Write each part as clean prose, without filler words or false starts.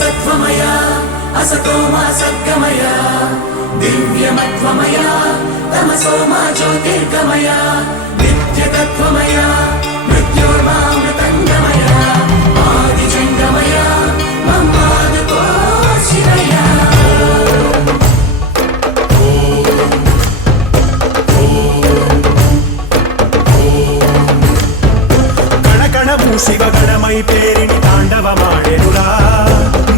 सत्त्वमय असतो मा सद्गमय दिव्यमत्वमय तमसो मा ज्योतिर्गमय नित्यतत्त्वमय मृत्योर्मामृतङ्गमय आदिजङ्गमय ममादतो शिवय शिवगणमयि पेरिणि ताण्डवमाडेनुरा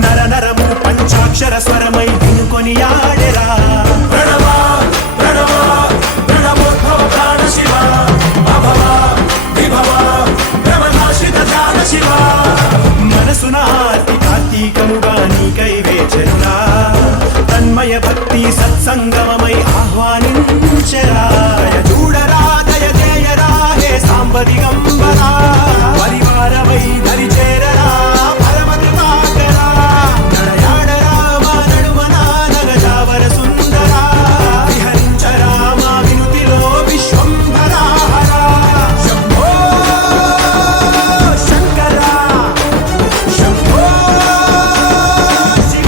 नर नरमु पंचाक्षर स्वरमयि विनुकोनियाडेरा प्रणव प्रणव प्रणवोद्भव प्राण शिव अभव विभव ब्रह्मनाशित ध्यान शिव मनसुन आर्ति कार्तीकमुगा नीकै वेचनुरा तन्मय भक्ति सत्संगममयि आह्वानिंचरा